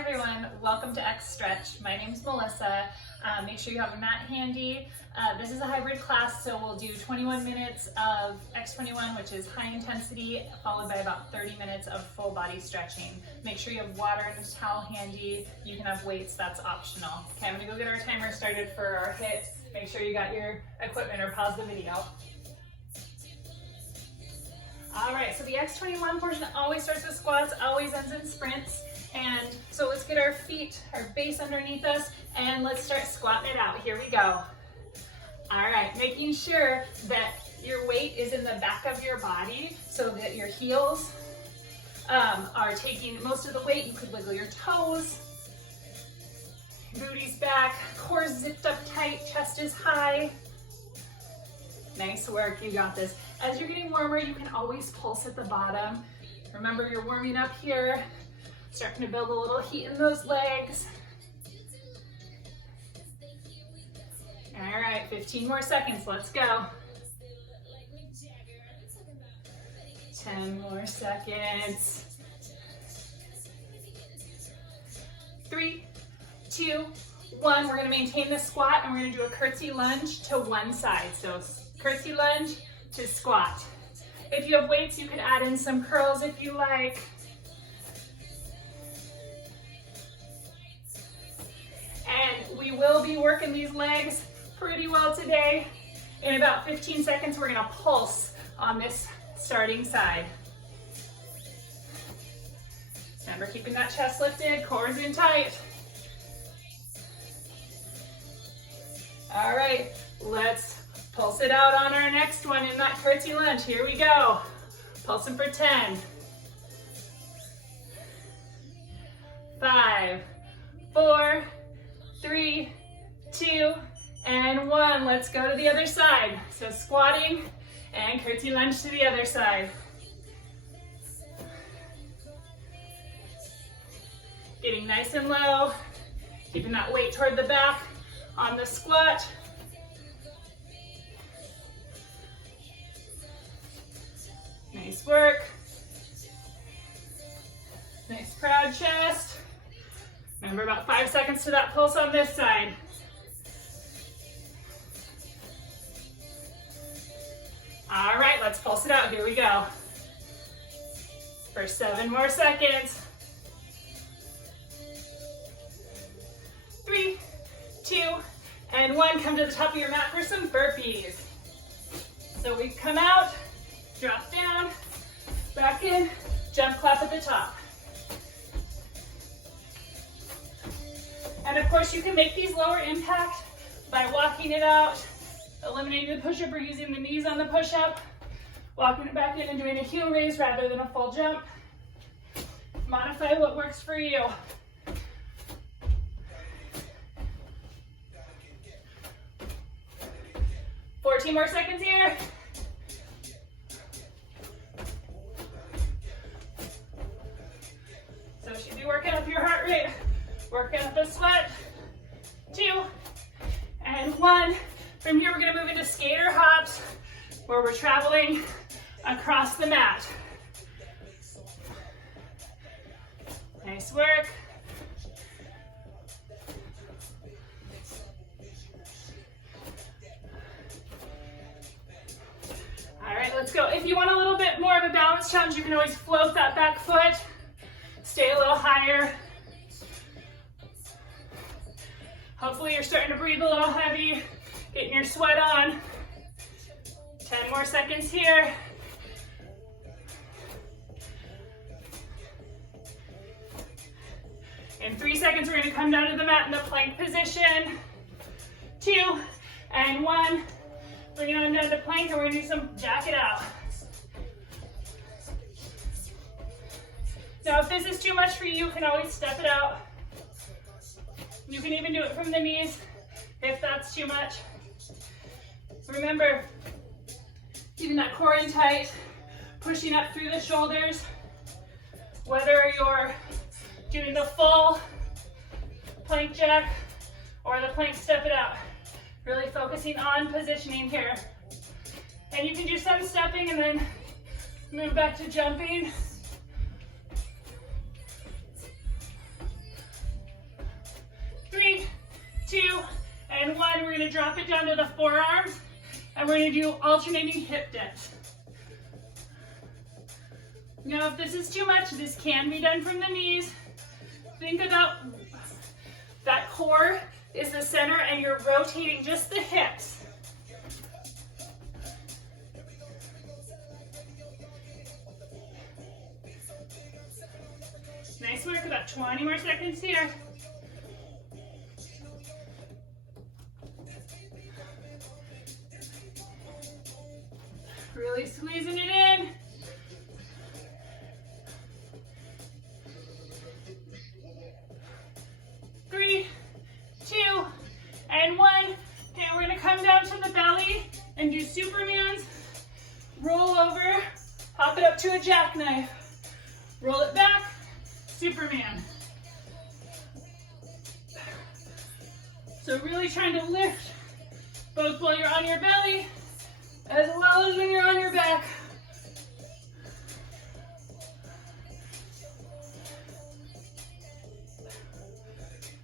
everyone, welcome to X Stretch. My name's Melissa. Make sure you have a mat handy. This is a hybrid class, so we'll do 21 minutes of X21, which is high intensity, followed by about 30 minutes of full body stretching. Make sure you have water and a towel handy. You can have weights, that's optional. Okay, I'm gonna go get our timer started for our HIIT. Make sure you got your equipment or pause the video. All right, so the X21 portion always starts with squats, always ends in sprints. And so let's get our feet, our base underneath us, and let's start squatting it out. Here we go. All right, making sure that your weight is in the back of your body so that your heels are taking most of the weight. You could wiggle your toes, booty's back, core zipped up tight, chest is high. Nice work, you got this. As you're getting warmer, you can always pulse at the bottom. Remember, you're warming up here, starting to build a little heat in those legs. All right, 15 more seconds, let's go. 10 more seconds. 3, 2, 1. We're gonna maintain the squat and we're gonna do a curtsy lunge to one side. So curtsy lunge to squat. If you have weights, you can add in some curls if you like. And we will be working these legs pretty well today. In about 15 seconds, we're gonna pulse on this starting side. Remember, keeping that chest lifted, core's in tight. All right, let's pulse it out on our next one in that curtsy lunge. Here we go. Pulsing for 10. 5, 4, 3, 2, and 1. Let's go to the other side. So squatting and curtsy lunge to the other side. Getting nice and low, keeping that weight toward the back on the squat. Nice work. Nice proud chest. Remember, about 5 seconds to that pulse on this side. All right, let's pulse it out. Here we go. For 7 more seconds. 3, 2, and 1. Come to the top of your mat for some burpees. So we come out, drop down, back in, jump clap at the top. And of course, you can make these lower impact by walking it out, eliminating the push-up or using the knees on the push-up, walking it back in and doing a heel raise rather than a full jump. Modify what works for you. Fourteen more seconds here. So should be working up your heart rate, working up the sweat. 2, and 1. From here, we're gonna move into skater hops, where we're traveling across the mat. Nice work. All right, let's go. If you want a little bit more of a balance challenge, you can always float that back foot, stay a little higher. Hopefully you're starting to breathe a little heavy, getting your sweat on. 10 more seconds here. In 3 seconds, we're gonna come down to the mat in the plank position. 2, and 1. Bring it on down to plank, and we're gonna do some jack it out. Now, if this is too much for you, you can always step it out. You can even do it from the knees if that's too much. Remember, keeping that core in tight, pushing up through the shoulders, whether you're doing the full plank jack or the plank step it out. Really focusing on positioning here. And you can do some stepping and then move back to jumping. gonna drop it down to the forearms and we're gonna do alternating hip dips. Now, if this is too much, this can be done from the knees. Think about that core is the center and you're rotating just the hips. Nice work, about 20 more seconds here. Really squeezing it in. 3, 2, and 1. Okay, we're gonna come down to the belly and do Supermans. Roll over, hop it up to a jackknife. Roll it back, Superman. So really trying to lift both while you're on your belly as well as when you're on your back.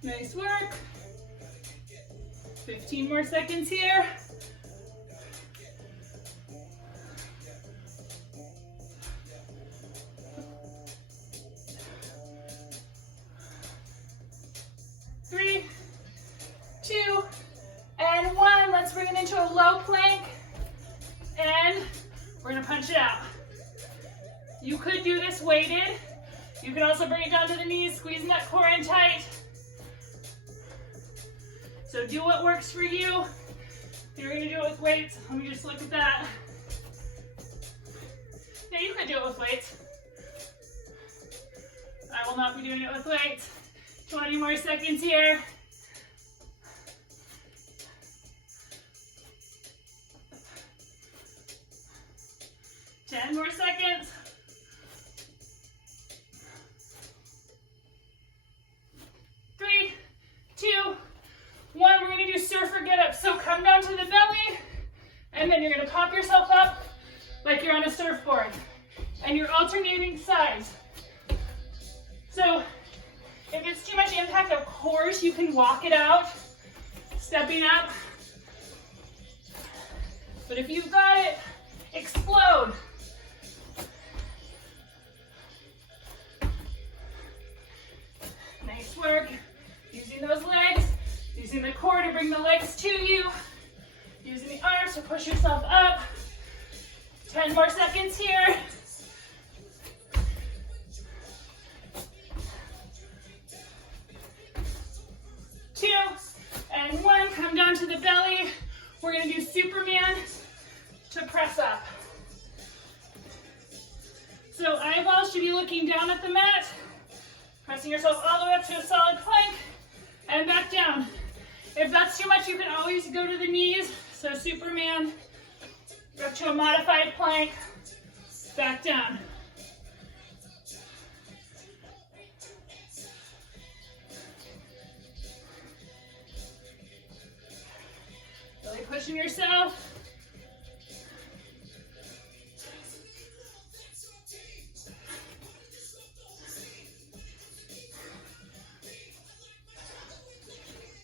Nice work. 15 more seconds here. Three, 2, and 1. Let's bring it into a low plank. And we're gonna punch it out. You could do this weighted. You can also bring it down to the knees, squeezing that core in tight. So do what works for you. If you're gonna do it with weights, let me just look at that. Yeah, you could do it with weights. I will not be doing it with weights. 20 more seconds here. Ten more seconds. 3, 2, 1. We're gonna do surfer get up. So come down to the belly, and then you're gonna pop yourself up like you're on a surfboard. And you're alternating sides. So if it's too much impact, of course, you can walk it out, stepping up. But if you've got it, explode. Nice work. Using those legs, using the core to bring the legs to you, using the arms to push yourself up. 10 more seconds here. 2, and 1. Come down to the belly. We're gonna do Superman to press up. So eyeballs should be looking down at the mat, pressing yourself all the way up to a solid plank, and back down. If that's too much, you can always go to the knees. So Superman, up to a modified plank, back down. Really pushing yourself.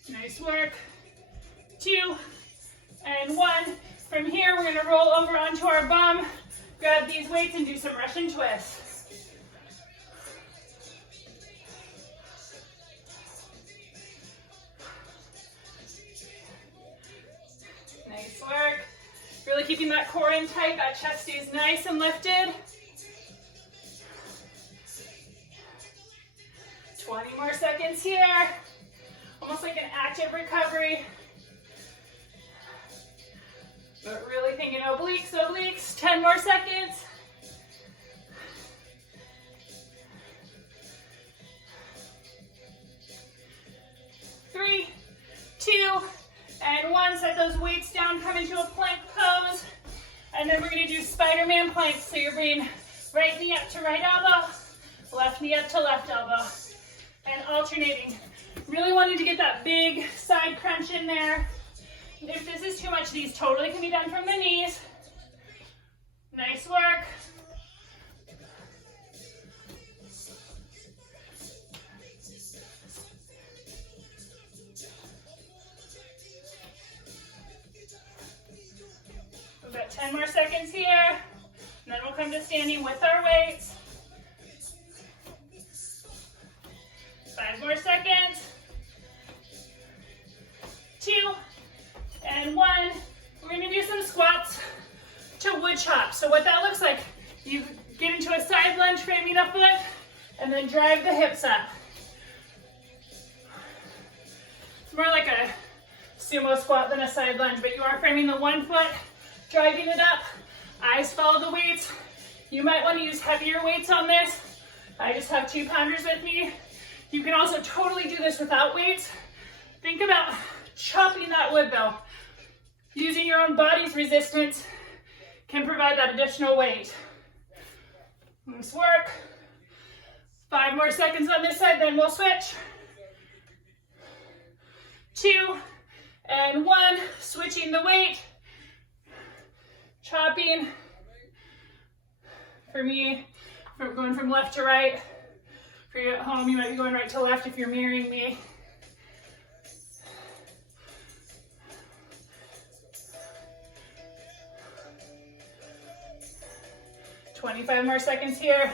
Nice work. 2, and 1. From here, we're gonna roll over onto our bum, grab these weights and do some Russian twists. Nice work. Really keeping that core in tight, that chest stays nice and lifted. 20 more seconds here. Almost like an active recovery. But really thinking obliques, obliques. 10 more seconds. 3, 2, and 1. Set those weights down, come into a plank pose. And then we're gonna do Spider-Man planks. So you're bringing right knee up to right elbow, left knee up to left elbow. And alternating. Really wanting to get that big side crunch in there. If this is too much, these totally can be done from the knees. Nice work. We've got 10 more seconds here, and then we'll come to standing with our weights. 5 more seconds. 2 and 1. We're gonna do some squats to wood chop. So what that looks like, you get into a side lunge, framing a foot, and then drive the hips up. It's more like a sumo squat than a side lunge, but you are framing the one foot, driving it up. Eyes follow the weights. You might want to use heavier weights on this. I just have 2-pounders with me. You can also totally do this without weights. Think about chopping that wood though. Using your own body's resistance can provide that additional weight. Let's work. 5 more seconds on this side, then we'll switch. 2 and 1, switching the weight. Chopping. For me, going from left to right. For you at home, you might be going right to left if you're mirroring me. $25 more seconds here.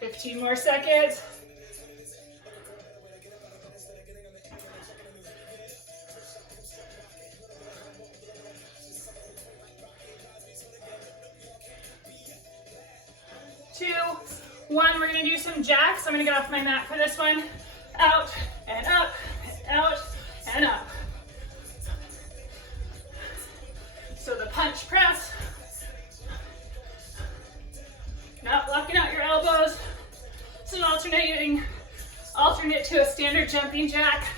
$15 more seconds. Two, 1, we're gonna do some jacks. I'm gonna get off my mat for this one. Out and up, out and up. So the punch press. Not blocking out your elbows. It's an alternate to a standard jumping jack.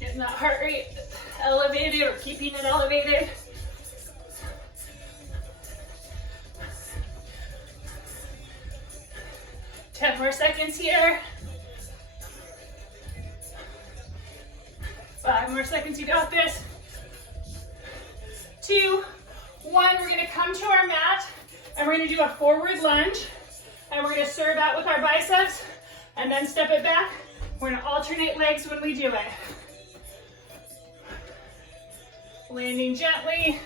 Getting that heart rate elevated or keeping it elevated. Ten more seconds here. 5 more seconds, you got this. 2, 1, we're gonna come to our mat and we're gonna do a forward lunge and we're gonna serve out with our biceps and then step it back. We're gonna alternate legs when we do it. Landing gently,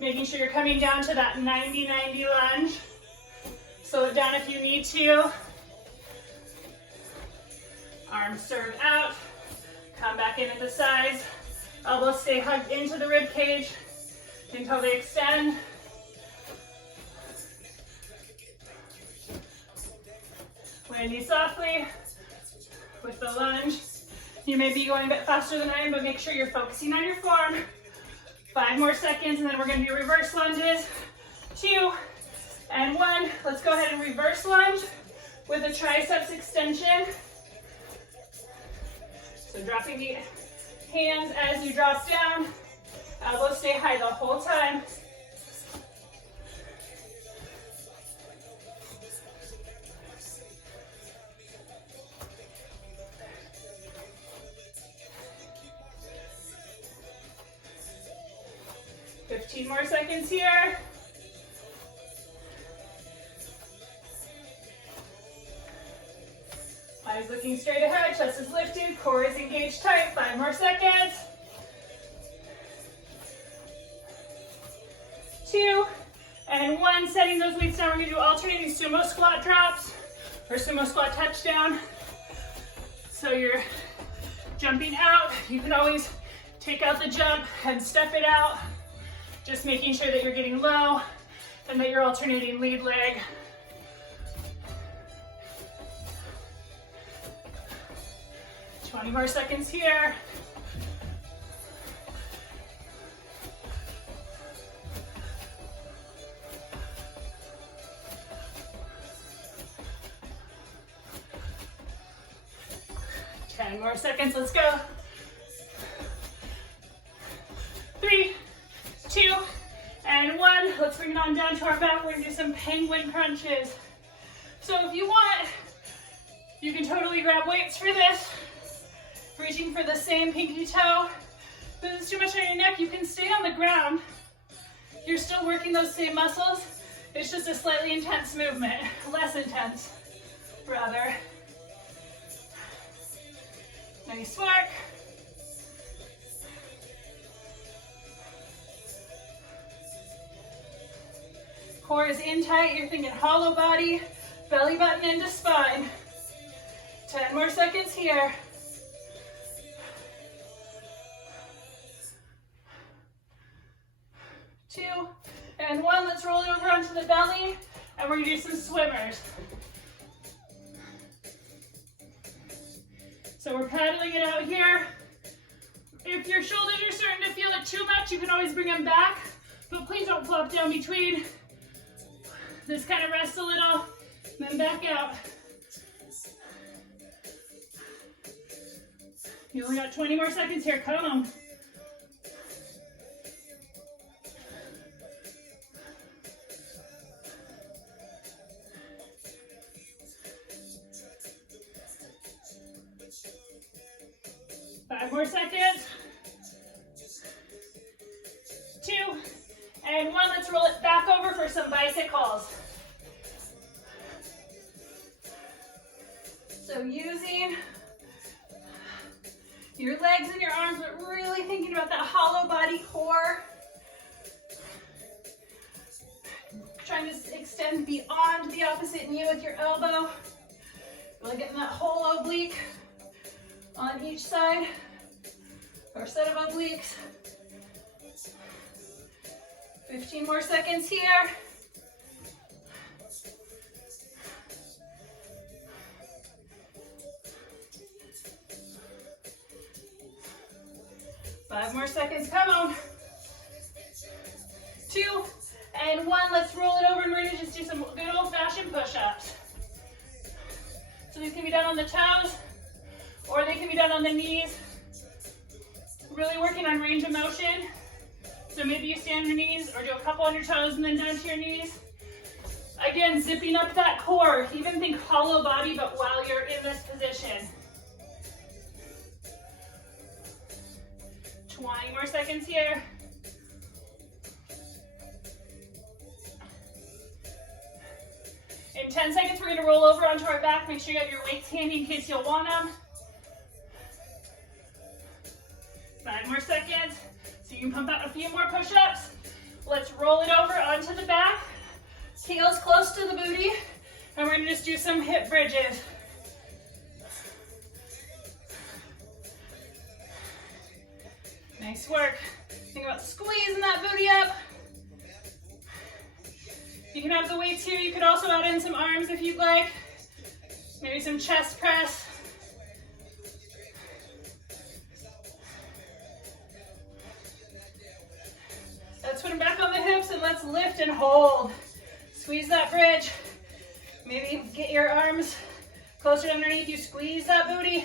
making sure you're coming down to that 90-90 lunge. Slow it down if you need to. Arms served out, come back in at the sides. Elbows stay hugged into the rib cage until they extend. Landing softly with the lunge. You may be going a bit faster than I am, but make sure you're focusing on your form. 5 more seconds, and then we're gonna do reverse lunges. 2 and 1. Let's go ahead and reverse lunge with a triceps extension. So dropping the hands as you drop down. Elbows stay high the whole time. $15 more seconds here. Eyes looking straight ahead, chest is lifted, core is engaged tight. 5 more seconds. 2 and 1, setting those weights down. We're gonna do alternating sumo squat drops or sumo squat touchdown. So you're jumping out. You can always take out the jump and step it out. Just making sure that you're getting low and that you're alternating lead leg. $20 more seconds here. Ten more seconds, let's go. 3, 2, and 1. Let's bring it on down to our back. We're gonna do some penguin crunches. So if you want, you can totally grab weights for this. Reaching for the same pinky toe. If it's too much on your neck, you can stay on the ground. You're still working those same muscles. It's just a slightly intense movement, less intense, rather. Nice work. Core is in tight, you're thinking hollow body, belly button into spine. 10 more seconds here. 2, and 1. Let's roll it over onto the belly, and we're gonna do some swimmers. So we're paddling it out here. If your shoulders are starting to feel it too much, you can always bring them back, but please don't flop down between. Just kind of rest a little, then back out. You only got 20 more seconds here, come on. Five more seconds. 2, and 1. Let's roll it back over for some bicycles. So using your legs and your arms, but really thinking about that hollow body core. Trying to extend beyond the opposite knee with your elbow. Really getting that whole oblique on each side, or set of obliques. 15 more seconds here. Five more seconds, come on. 2, and 1. Let's roll it over, and we're gonna just do some good old-fashioned push-ups. So these can be done on the toes, or they can be done on the knees. Really working on range of motion. So maybe you stand on your knees, or do a couple on your toes and then down to your knees. Again, zipping up that core. Even think hollow body, but while you're in this position. 20 more seconds here. In 10 seconds, we're gonna roll over onto our back. Make sure you have your weights handy in case you'll want them. 5 more seconds. So you can pump out a few more push-ups. Let's roll it over onto the back. Heels close to the booty. And we're gonna just do some hip bridges. Nice work. Think about squeezing that booty up. You can have the weights here. You could also add in some arms if you'd like. Maybe some chest press. Let's put them back on the hips and let's lift and hold. Squeeze that bridge. Maybe get your arms closer underneath you. Squeeze that booty.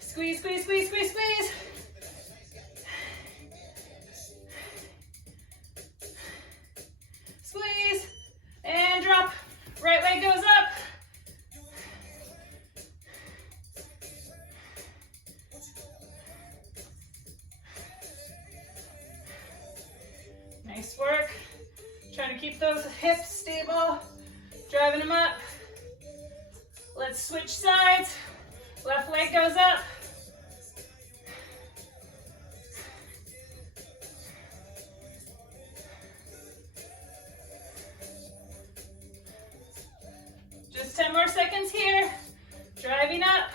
Squeeze, squeeze, squeeze, squeeze, squeeze. Squeeze. And drop. Right leg goes up. Nice work. Trying to keep those hips stable. Driving them up. Let's switch sides. Left leg goes up. Just 10 more seconds here. Driving up.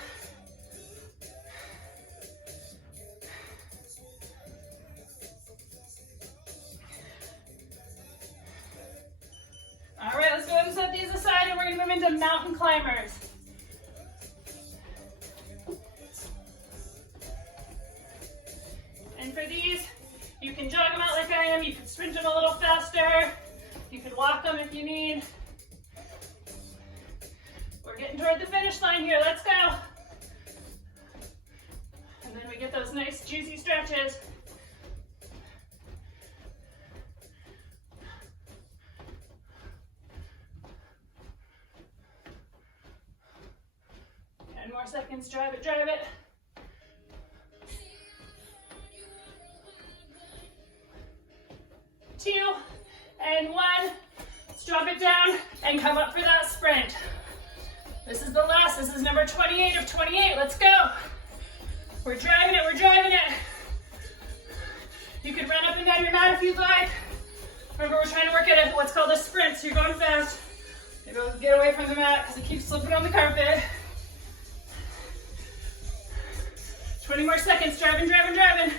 All right, let's go ahead and set these aside, and we're going to move into mountain climbers. And for these, you can jog them out like I am. You can sprint them a little faster. You can walk them if you need. We're getting toward the finish line here. Let's go. And then we get those nice juicy stretches. More seconds, drive it, drive it. Two, and 1. Let's drop it down and come up for that sprint. This is the last, this is number 28 of 28, let's go. We're driving it, we're driving it. You can run up and down your mat if you'd like. Remember, we're trying to work at what's called a sprint, so you're going fast. Maybe I'll get away from the mat because it keeps slipping on the carpet. 20 more seconds, driving, driving, driving.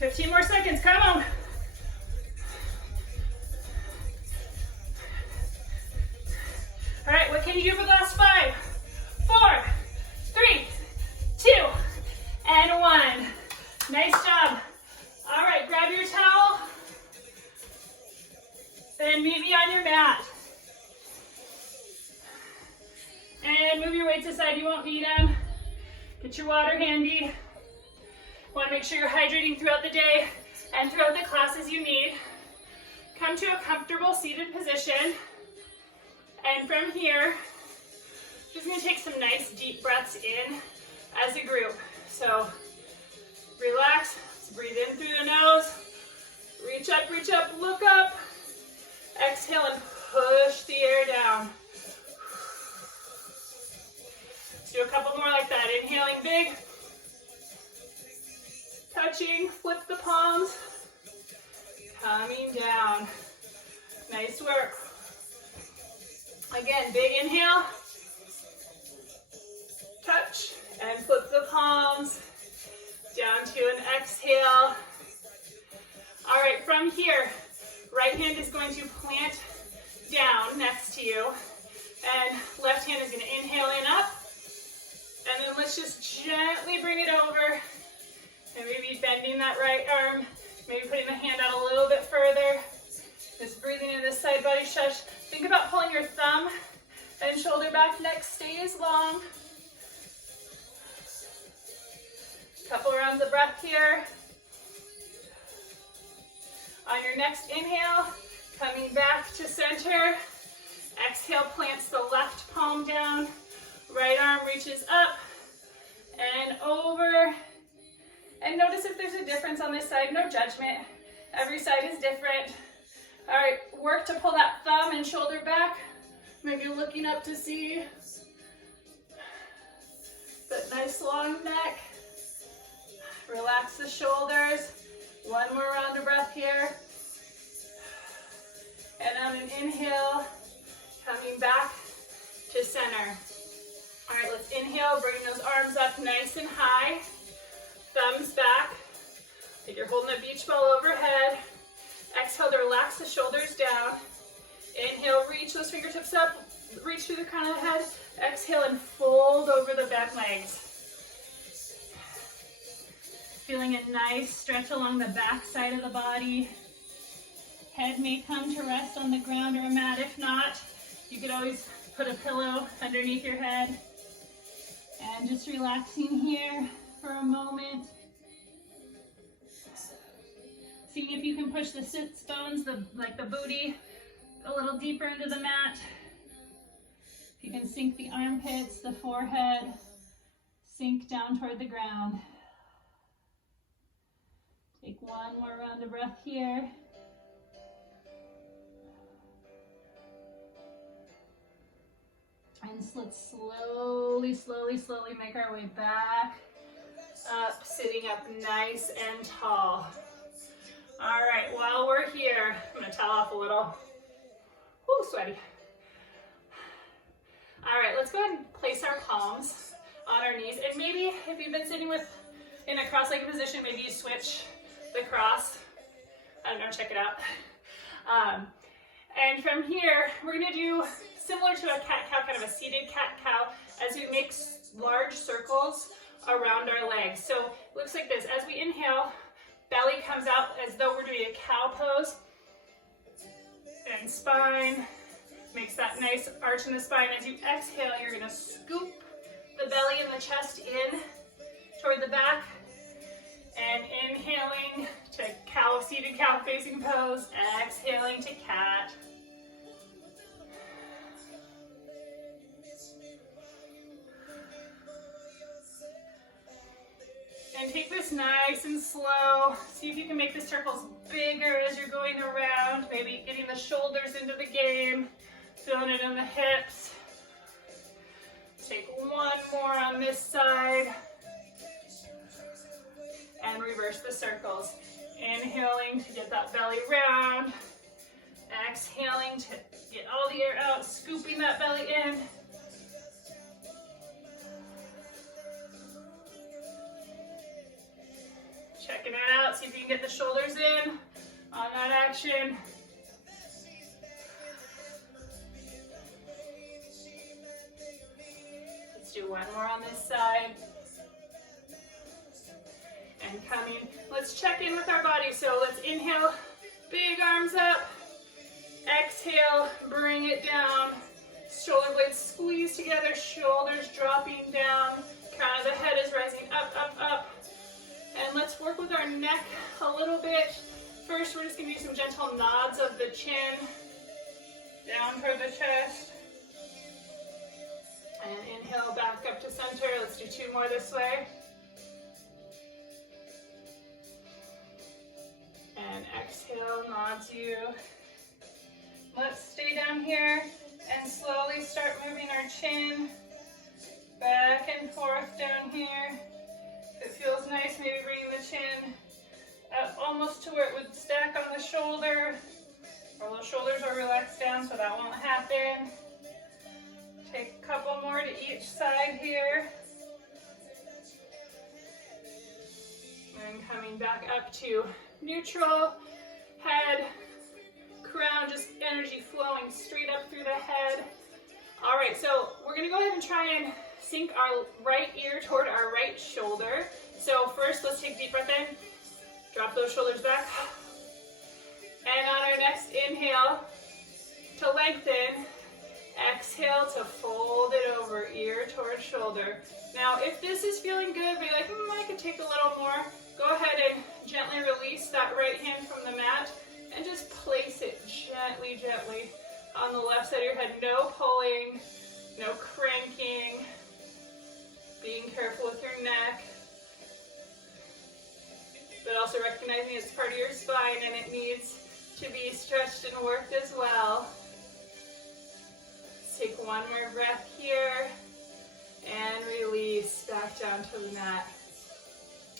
$15 more seconds, come on. All right, what can you do for the last 5, 4, 3, 2, and 1. Nice job. All right, grab your towel and meet me on your mat. And move your weights aside, you won't need them. Get your water handy. Want to make sure you're hydrating throughout the day and throughout the classes you need. Come to a comfortable seated position. And from here, just gonna take some nice deep breaths in as a group. So relax, breathe in through the nose, reach up, look up. Exhale and push the air down. Let's do a couple more like that. Inhaling big, touching, flip the palms, coming down. Nice work. Again, big inhale, touch, and flip the palms, down to an exhale. All right, from here, right hand is going to plant down next to you, and left hand is going to inhale in up, and then let's just gently bring it over, and maybe bending that right arm, maybe putting the hand out a little bit further, just breathing in this side body stretch. Think about pulling your thumb and shoulder back, neck stays long. Couple rounds of breath here. On your next inhale, coming back to center. Exhale, plants the left palm down. Right arm reaches up and over. And notice if there's a difference on this side, no judgment. Every side is different. All right, work to pull that thumb and shoulder back. Maybe looking up to see that nice long neck. Relax the shoulders. One more round of breath here. And on an inhale, coming back to center. All right, let's inhale, bring those arms up nice and high. Thumbs back. Like you're holding a beach ball overhead. Exhale to relax the shoulders down. Inhale, reach those fingertips up, reach through the crown of the head. Exhale and fold over the back legs. Feeling a nice stretch along the back side of the body. Head may come to rest on the ground or a mat. If not, you could always put a pillow underneath your head. And just relaxing here for a moment. Seeing if you can push the sits bones, like the booty, a little deeper into the mat. If you can sink the armpits, the forehead, sink down toward the ground. Take one more round of breath here. And let's slowly, slowly, slowly make our way back up, sitting up nice and tall. All right, while we're here, I'm gonna towel off a little. Ooh, sweaty. All right, let's go ahead and place our palms on our knees. And maybe if you've been sitting in a cross-legged position, maybe you switch the cross. I don't know, check it out. And from here, we're gonna do similar to a cat-cow, kind of a seated cat-cow, as we make large circles around our legs. So it looks like this. As we inhale, belly comes out as though we're doing a cow pose. And spine makes that nice arch in the spine. As you exhale, you're gonna scoop the belly and the chest in toward the back. And inhaling to cow, seated cow facing pose. Exhaling to cat. And take this nice and slow. See if you can make the circles bigger as you're going around. Maybe getting the shoulders into the game, feeling it in the hips. Take one more on this side. And reverse the circles. Inhaling to get that belly round. Exhaling to get all the air out, scooping that belly in. Checking it out, see if you can get the shoulders in on that action. Let's do one more on this side. And coming, let's check in with our body. So let's inhale, big arms up. Exhale, bring it down. Shoulder blades squeeze together, shoulders dropping down. Crown of the head is rising up, up, up. And let's work with our neck a little bit. First, we're just gonna do some gentle nods of the chin down toward the chest. And inhale back up to center. Let's do two more this way. And exhale, nods you. Let's stay down here and slowly start moving our chin back and forth down here. If it feels nice, maybe bringing the chin up almost to where it would stack on the shoulder. Or the shoulders are relaxed down, so that won't happen. Take a couple more to each side here. And coming back up to neutral, head, crown, just energy flowing straight up through the head. All right, so we're gonna go ahead and try and sink our right ear toward our right shoulder. So first, let's take a deep breath in, drop those shoulders back. And on our next inhale, to lengthen, exhale to fold it over, ear toward shoulder. Now, if this is feeling good, be like, I could take a little more. Go ahead and gently release that right hand from the mat and just place it gently, gently on the left side of your head. No pulling, no cranking, being careful with your neck, but also recognizing it's part of your spine and it needs to be stretched and worked as well. Let's take one more breath here and release back down to the mat.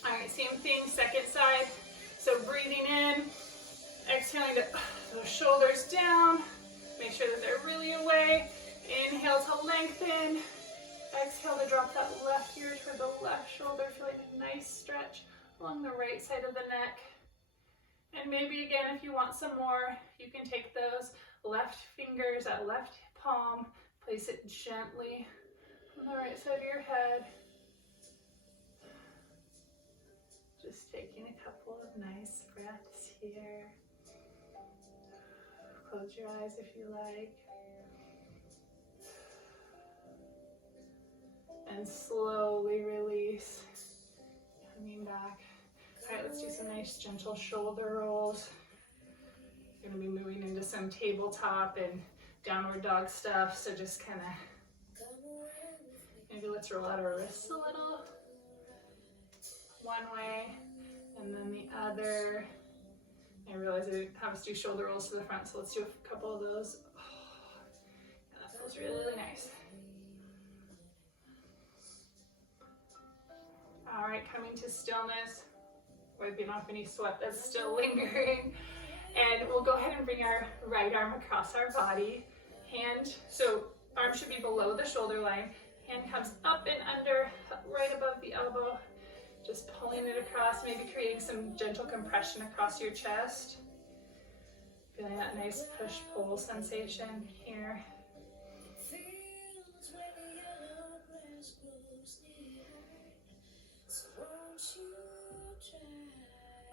All right, same thing, second side. So breathing in, exhaling to those shoulders down. Make sure that they're really away. Inhale to lengthen. Exhale to drop that left ear toward the left shoulder, feeling a nice stretch along the right side of the neck. And maybe again, if you want some more, you can take those left fingers, that left palm, place it gently on the right side of your head. Just taking a couple of nice breaths here. Close your eyes if you like. And slowly release, coming back. All right, let's do some nice gentle shoulder rolls. We're gonna be moving into some tabletop and downward dog stuff, so just kind of, maybe let's roll out our wrists a little. One way, and then the other. I realize I didn't have us do shoulder rolls to the front, so let's do a couple of those. Oh, yeah, that feels really, really nice. All right, coming to stillness, wiping off any sweat that's still lingering. And we'll go ahead and bring our right arm across our body. Hand, so arm should be below the shoulder line. Hand comes up and under, right above the elbow. Just pulling it across, maybe creating some gentle compression across your chest. Feeling that nice push-pull sensation here.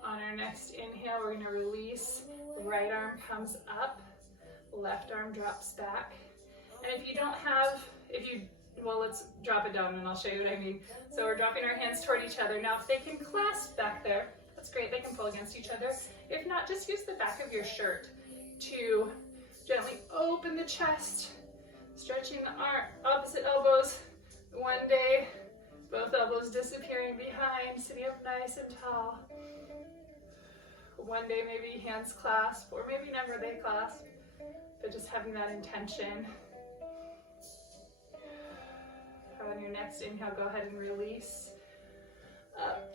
On our next inhale, we're going to release. Right arm comes up, left arm drops back. And if you don't have, well, let's drop it down and I'll show you what I mean. So we're dropping our hands toward each other. Now, if they can clasp back there, that's great. They can pull against each other. If not, just use the back of your shirt to gently open the chest, stretching the arm, opposite elbows. One day, both Both elbows disappearing behind, sitting up nice and tall. One day maybe hands clasp, or maybe never they clasp, but just having that intention. On your next inhale, go ahead and release. Up.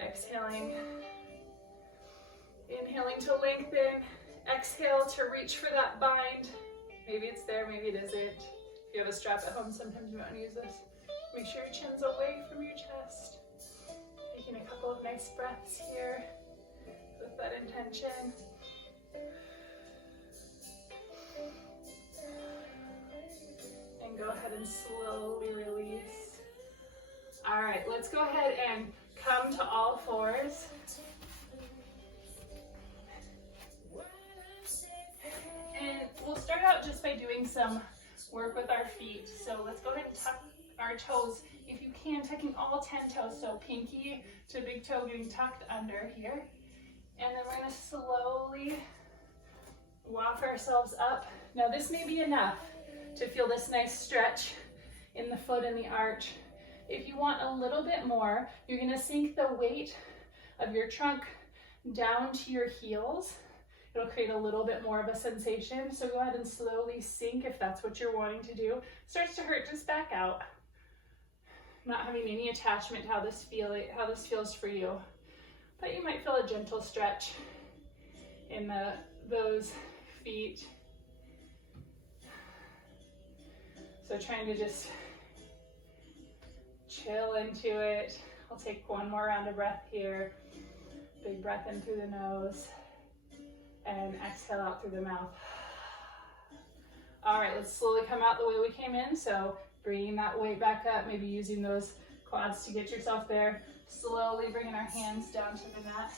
Exhaling. Inhaling to lengthen. Exhale to reach for that bind. Maybe it's there, maybe it isn't. If you have a strap at home, sometimes you might want to use this. Make sure your chin's away from your chest. Taking a couple of nice breaths here with that intention. And go ahead and slowly release. All right, let's go ahead and come to all fours. And we'll start out just by doing some work with our feet. So let's go ahead and tuck our toes. If you can, tucking all 10 toes. So pinky to big toe getting tucked under here. And then we're gonna slowly walk ourselves up. Now this may be enough to feel this nice stretch in the foot and the arch. If you want a little bit more, you're gonna sink the weight of your trunk down to your heels. It'll create a little bit more of a sensation. So go ahead and slowly sink if that's what you're wanting to do. Starts to hurt, just back out. Not having any attachment to how this feels for you. But you might feel a gentle stretch in those feet. So trying to just chill into it. I'll take one more round of breath here. Big breath in through the nose. And exhale out through the mouth. All right, let's slowly come out the way we came in. So bringing that weight back up, maybe using those quads to get yourself there. Slowly bringing our hands down to the mat,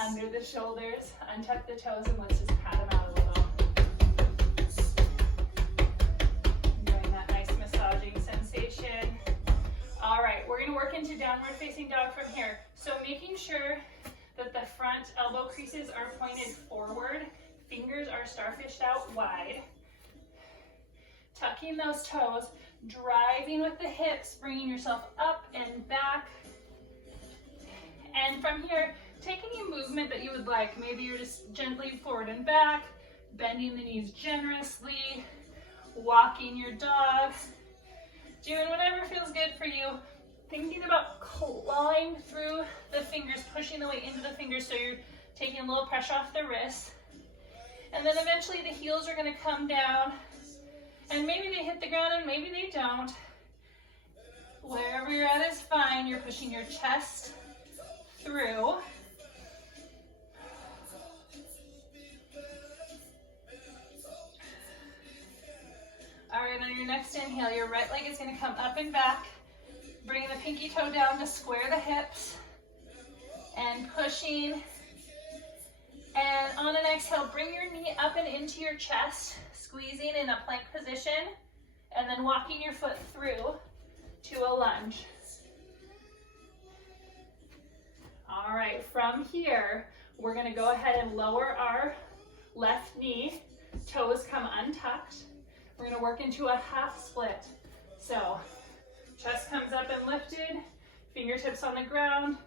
under the shoulders, untuck the toes, and let's just pat them out a little. Getting that nice massaging sensation. All right, we're gonna work into downward facing dog from here. So making sure that the front elbow creases are pointed forward, fingers are starfished out wide. Tucking those toes, driving with the hips, bringing yourself up and back. And from here, take any movement that you would like. Maybe you're just gently forward and back, bending the knees generously, walking your dog, doing whatever feels good for you. Thinking about clawing through the fingers, pushing the weight into the fingers so you're taking a little pressure off the wrists. And then eventually the heels are gonna come down and maybe they hit the ground and maybe they don't. Wherever you're at is fine. You're pushing your chest through. All right, on your next inhale, your right leg is gonna come up and back. Bringing the pinky toe down to square the hips and pushing. And on an exhale, bring your knee up and into your chest, squeezing in a plank position, and then walking your foot through to a lunge. All right, from here, we're gonna go ahead and lower our left knee, toes come untucked. We're gonna work into a half split. So, chest comes up and lifted, fingertips on the ground,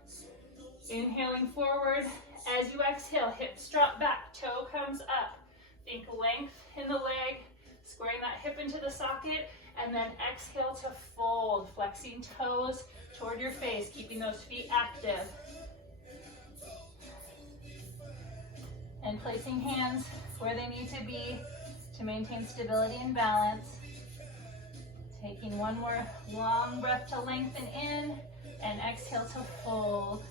inhaling forward. As you exhale, hips drop back, toe comes up. Think length in the leg, squaring that hip into the socket, and then exhale to fold, flexing toes toward your face, keeping those feet active. And placing hands where they need to be to maintain stability and balance. Taking one more long breath to lengthen in and exhale to fold.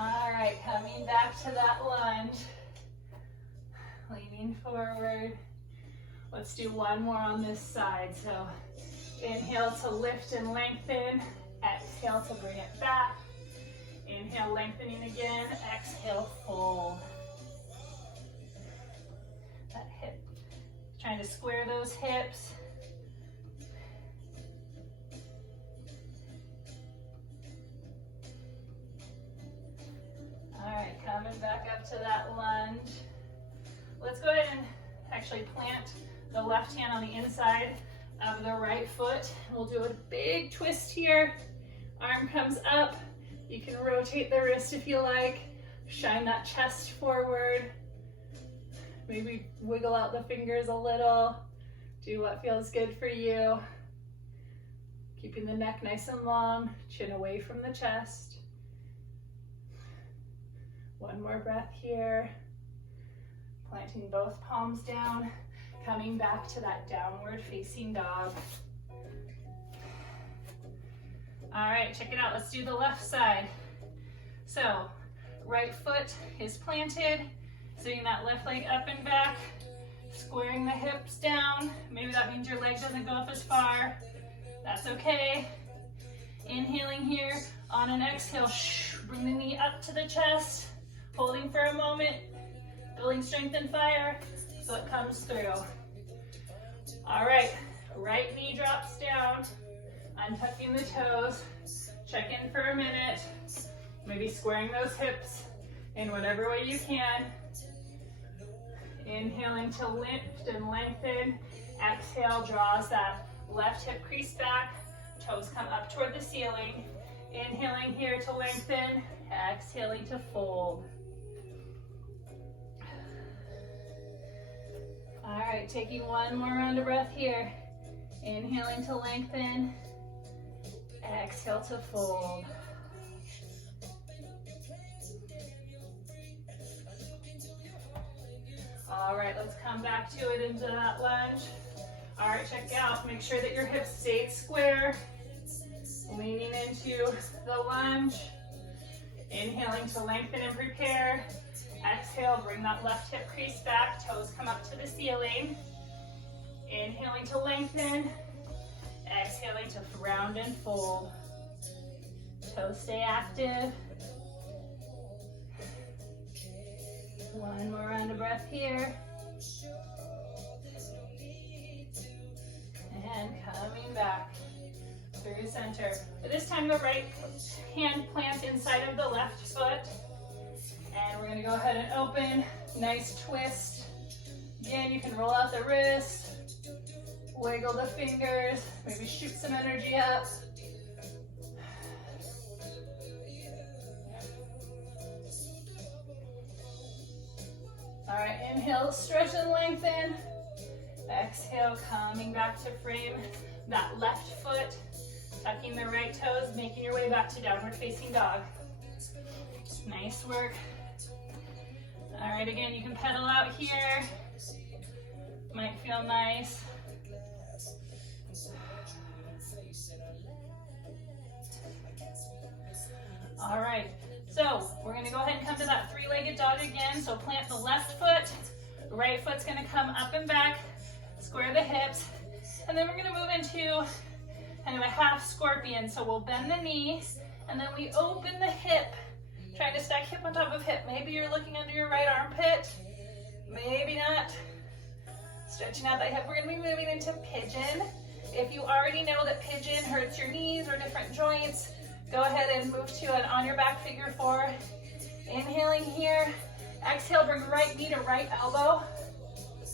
All right, coming back to that lunge. Leaning forward. Let's do one more on this side. So inhale to lift and lengthen. Exhale to bring it back. Inhale, lengthening again. Exhale, fold. That hip, trying to square those hips. All right, coming back up to that lunge. Let's go ahead and actually plant the left hand on the inside of the right foot. We'll do a big twist here. Arm comes up. You can rotate the wrist if you like. Shine that chest forward. Maybe wiggle out the fingers a little. Do what feels good for you. Keeping the neck nice and long, chin away from the chest. One more breath here. Planting both palms down, coming back to that downward facing dog. All right, check it out. Let's do the left side. So, right foot is planted, sitting that left leg up and back, squaring the hips down. Maybe that means your leg doesn't go up as far. That's okay. Inhaling here. On an exhale, bring the knee up to the chest, holding for a moment, building strength and fire so it comes through. All right, right knee drops down, untucking the toes. Check in for a minute, maybe squaring those hips in whatever way you can. Inhaling to lift and lengthen. Exhale, draws that left hip crease back. Toes come up toward the ceiling. Inhaling here to lengthen. Exhaling to fold. All right, taking one more round of breath here. Inhaling to lengthen. Exhale to fold. All right, let's come back to it into that lunge. All right, check out. Make sure that your hips stay square. Leaning into the lunge. Inhaling to lengthen and prepare. Exhale, bring that left hip crease back. Toes come up to the ceiling. Inhaling to lengthen. Exhaling to round and fold. Toes stay active. One more round of breath here. And coming back through center. But this time the right hand plants inside of the left foot. And we're gonna go ahead and open. Nice twist. Again, you can roll out the wrist, wiggle the fingers, maybe shoot some energy up. All right, inhale, stretch and lengthen. Exhale, coming back to frame that left foot, tucking the right toes, making your way back to downward facing dog. Nice work. All right, again, you can pedal out here. Might feel nice. All right, so we're gonna go ahead and come to that three-legged dog again. So plant the left foot, right foot's gonna come up and back, square the hips, and then we're gonna move into kind of a half scorpion. So we'll bend the knee, and then we open the hip, trying to stack hip on top of hip. Maybe you're looking under your right armpit, maybe not. Stretching out that hip. We're gonna be moving into pigeon. If you already know that pigeon hurts your knees or different joints, go ahead and move to an on your back figure four. Inhaling here. Exhale, bring right knee to right elbow,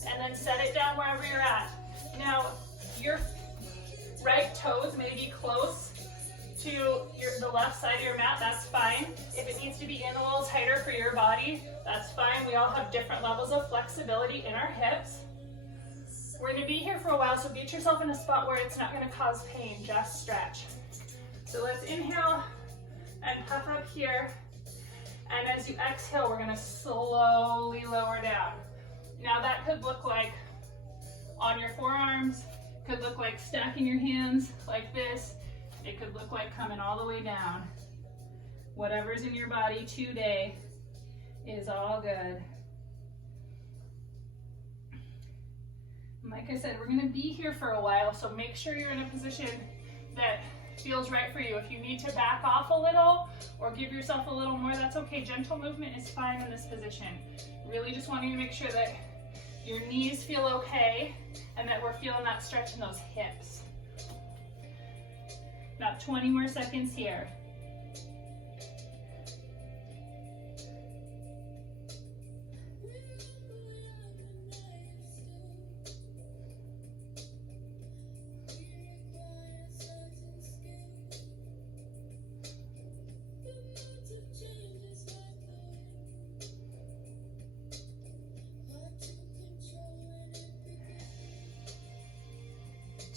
and then set it down wherever you're at. Now, your right toes may be close to the left side of your mat, that's fine. If it needs to be in a little tighter for your body, that's fine. We all have different levels of flexibility in our hips. We're gonna be here for a while, so get yourself in a spot where it's not gonna cause pain, just stretch. So let's inhale and puff up here. And as you exhale, we're gonna slowly lower down. Now that could look like on your forearms, could look like stacking your hands like this. It could look like coming all the way down. Whatever's in your body today is all good. Like I said, we're gonna be here for a while, so make sure you're in a position that feels right for you. If you need to back off a little or give yourself a little more, that's okay. Gentle movement is fine in this position. Really just wanting to make sure that your knees feel okay and that we're feeling that stretch in those hips. About 20 more seconds here.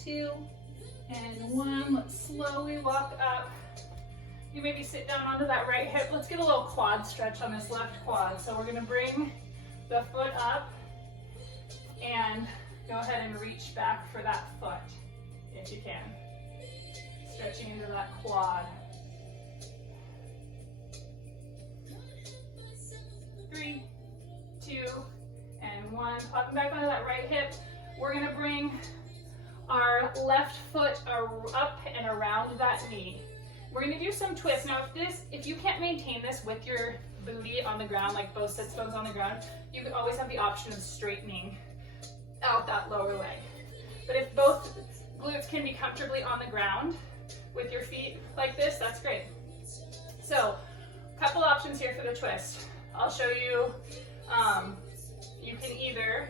2, and 1. Let's slowly walk up. You maybe sit down onto that right hip. Let's get a little quad stretch on this left quad. So we're gonna bring the foot up and go ahead and reach back for that foot if you can. Stretching into that quad. 3, 2, and 1. Popping back onto that right hip. We're gonna bring our left foot up and around that knee. We're gonna do some twists. Now if you can't maintain this with your booty on the ground, like both sit bones on the ground, you can always have the option of straightening out that lower leg. But if both glutes can be comfortably on the ground with your feet like this, that's great. So, a couple options here for the twist. I'll show you, you can either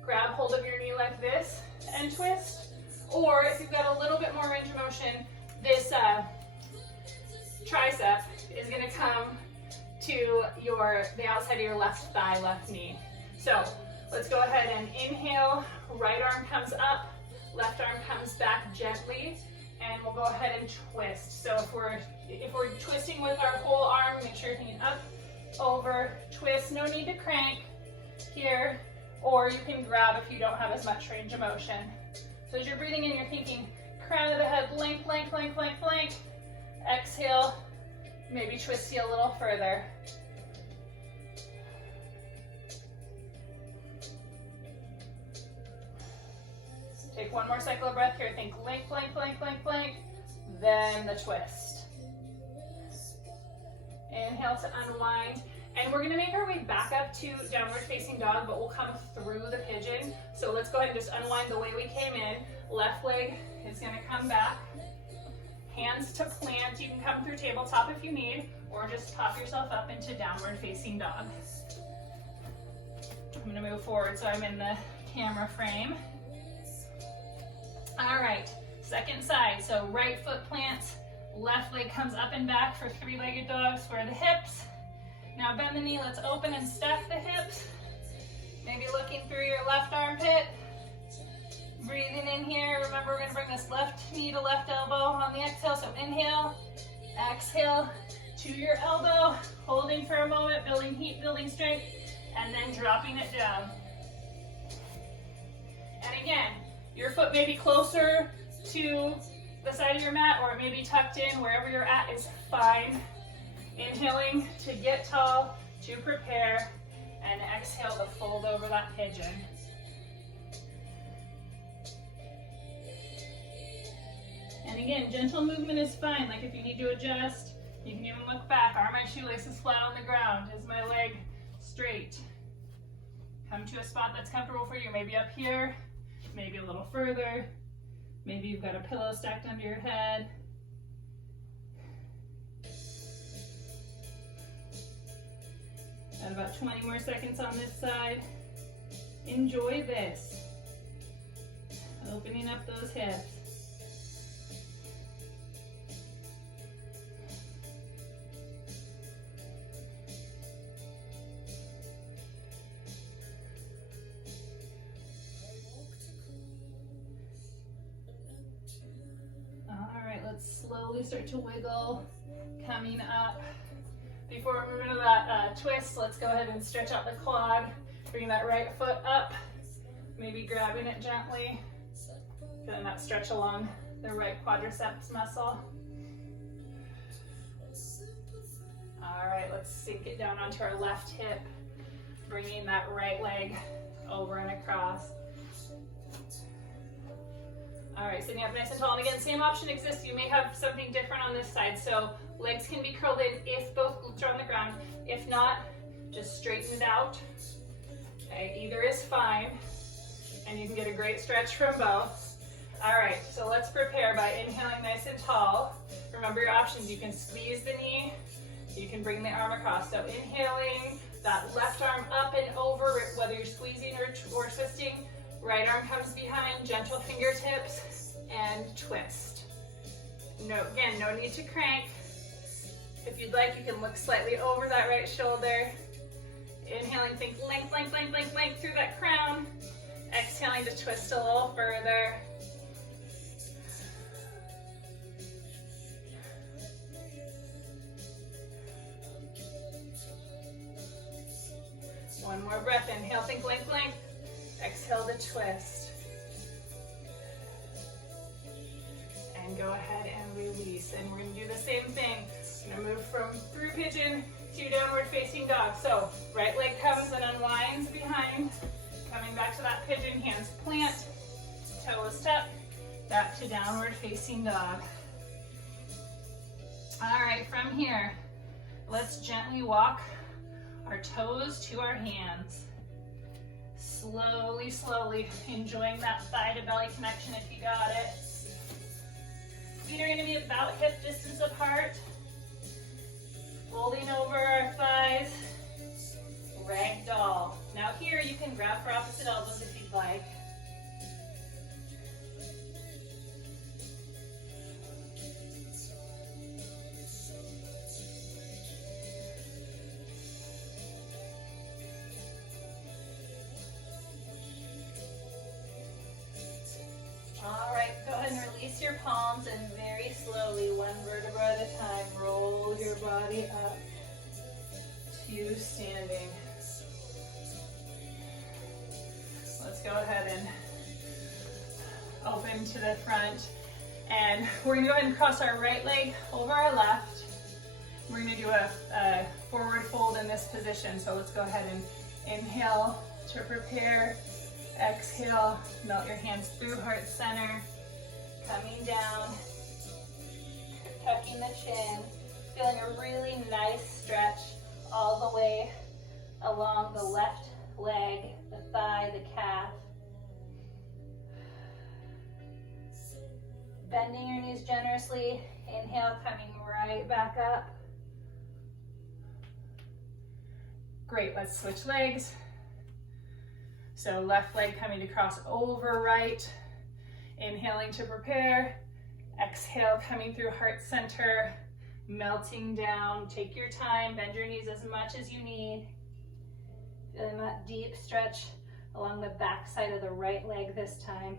grab hold of your knee like this and twist, or if you've got a little bit more range of motion, this tricep is going to come to the outside of your left thigh, left knee. So let's go ahead and inhale, right arm comes up, left arm comes back gently, and we'll go ahead and twist. So if we're twisting with our whole arm, make sure you're thinking up, over, twist. No need to crank here, or you can grab if you don't have as much range of motion. So as you're breathing in, you're thinking crown of the head, blank, blank, blank, blank, blank. Exhale, maybe twist you a little further. Take one more cycle of breath here. Think blank, blank, blank, blank, blank. Then the twist. Inhale to unwind. And we're gonna make our way back up to downward facing dog, but we'll come through the pigeon. So let's go ahead and just unwind the way we came in. Left leg is gonna come back. Hands to plant. You can come through tabletop if you need, or just pop yourself up into downward facing dog. I'm gonna move forward so I'm in the camera frame. All right, second side. So right foot plants, left leg comes up and back for three-legged dog. Square the hips. Now bend the knee, let's open and stack the hips. Maybe looking through your left armpit. Breathing in here. Remember, we're gonna bring this left knee to left elbow on the exhale. So inhale, exhale to your elbow, holding for a moment, building heat, building strength, and then dropping it down. And again, your foot may be closer to the side of your mat, or it may be tucked in. Wherever you're at is fine. Inhaling to get tall, to prepare, and exhale to fold over that pigeon. And again, gentle movement is fine. Like if you need to adjust, you can even look back. Are my shoelaces flat on the ground? Is my leg straight? Come to a spot that's comfortable for you. Maybe up here, maybe a little further. Maybe you've got a pillow stacked under your head. Got about 20 more seconds on this side. Enjoy this. Opening up those hips. All right, let's slowly start to wiggle, coming up. Before we move into that twist, let's go ahead and stretch out the quad. Bring that right foot up, maybe grabbing it gently. Getting that stretch along the right quadriceps muscle. All right, let's sink it down onto our left hip, bringing that right leg over and across. All right, sitting up nice and tall. And again, same option exists. You may have something different on this side. So legs can be curled in if both glutes are on the ground. If not, just straighten it out. Okay, either is fine. And you can get a great stretch from both. All right, so let's prepare by inhaling nice and tall. Remember your options. You can squeeze the knee. You can bring the arm across. So inhaling, that left arm up and over, whether you're squeezing or twisting. Right arm comes behind, gentle fingertips, and twist. Again, no need to crank. If you'd like, you can look slightly over that right shoulder. Inhaling, think length, length, length, length, length through that crown. Exhaling to twist a little further. One more breath. Inhale, think length, length. Exhale to twist. And go ahead and release. And we're gonna do the same thing. I'm gonna move from through pigeon to downward facing dog. So right leg comes and unwinds behind. Coming back to that pigeon, hands plant, toes step, back to downward facing dog. All right, from here, let's gently walk our toes to our hands. Slowly, slowly, enjoying that thigh to belly connection if you got it. Feet are gonna be about hip distance apart. Folding over our thighs, ragdoll. Now here you can grab for opposite elbows if you'd like. All right, go ahead and release your palms and very slowly, one vertebra at a time, roll your body up to standing. Let's go ahead and open to the front. And we're gonna go ahead and cross our right leg over our left. We're gonna do a forward fold in this position. So let's go ahead and inhale to prepare. Exhale, melt your hands through heart center, coming down, tucking the chin, feeling a really nice stretch all the way along the left leg, the thigh, the calf. Bending your knees generously, inhale, coming right back up. Great, let's switch legs. So left leg coming to cross over right, inhaling to prepare, exhale coming through heart center, melting down, take your time, bend your knees as much as you need. Feeling that deep stretch along the back side of the right leg this time.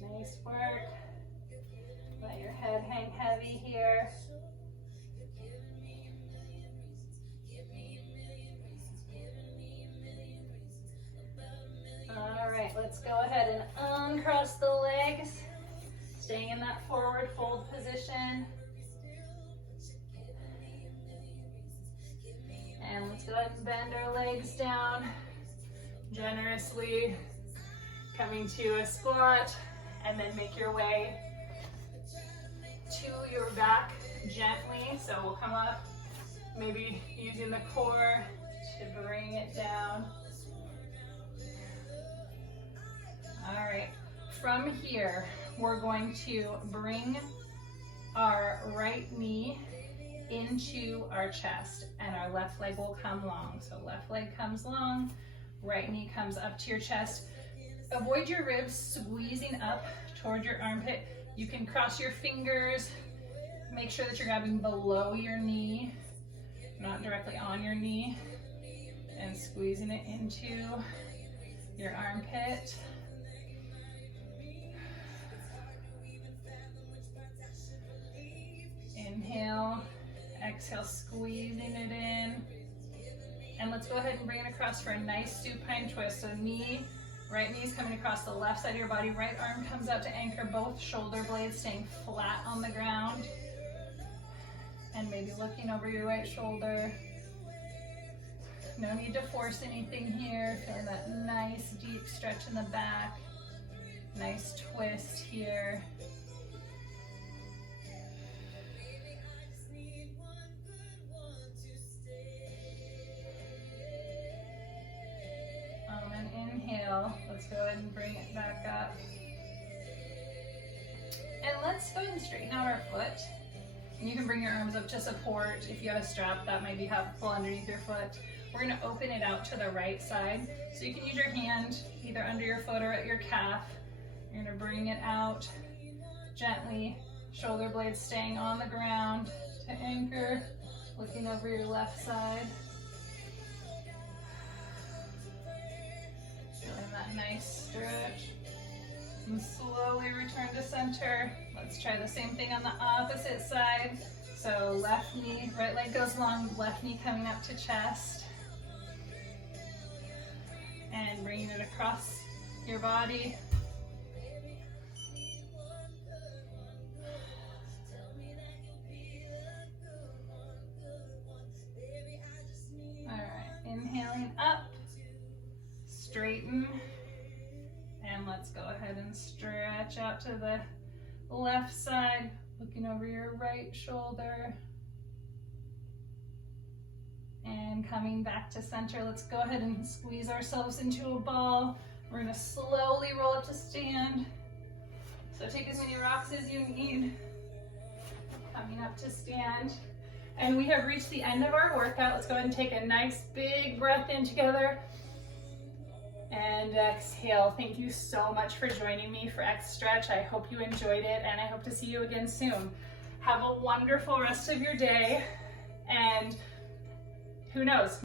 Nice work. Let your head hang heavy here. All right, let's go ahead and uncross the legs, staying in that forward fold position. And let's go ahead and bend our legs down generously, coming to a squat, and then make your way to your back gently. So we'll come up, maybe using the core to bring it down. All right, from here, we're going to bring our right knee into our chest and our left leg will come long. So left leg comes long, right knee comes up to your chest. Avoid your ribs squeezing up toward your armpit. You can cross your fingers, make sure that you're grabbing below your knee, not directly on your knee, and squeezing it into your armpit. Inhale, exhale, squeezing it in. And let's go ahead and bring it across for a nice supine twist. So right knee is coming across the left side of your body, right arm comes up to anchor both shoulder blades, staying flat on the ground. And maybe looking over your right shoulder. No need to force anything here. Feeling that nice deep stretch in the back. Nice twist here. And inhale. Let's go ahead and bring it back up. And let's go ahead and straighten out our foot. And you can bring your arms up to support. If you have a strap, that might be helpful underneath your foot. We're gonna open it out to the right side. So you can use your hand either under your foot or at your calf. You're gonna bring it out gently, shoulder blades staying on the ground to anchor, looking over your left side. Feeling that nice stretch. And slowly return to center. Let's try the same thing on the opposite side. So left knee, right leg goes long, left knee coming up to chest. And bringing it across your body. All right, inhaling up, straighten, and let's go ahead and stretch out to the left side, looking over your right shoulder. And coming back to center, let's go ahead and squeeze ourselves into a ball. We're gonna slowly roll up to stand. So take as many rocks as you need. Coming up to stand. And we have reached the end of our workout. Let's go ahead and take a nice big breath in together. And exhale. Thank you so much for joining me for X Stretch. I hope you enjoyed it, and I hope to see you again soon. Have a wonderful rest of your day, and who knows?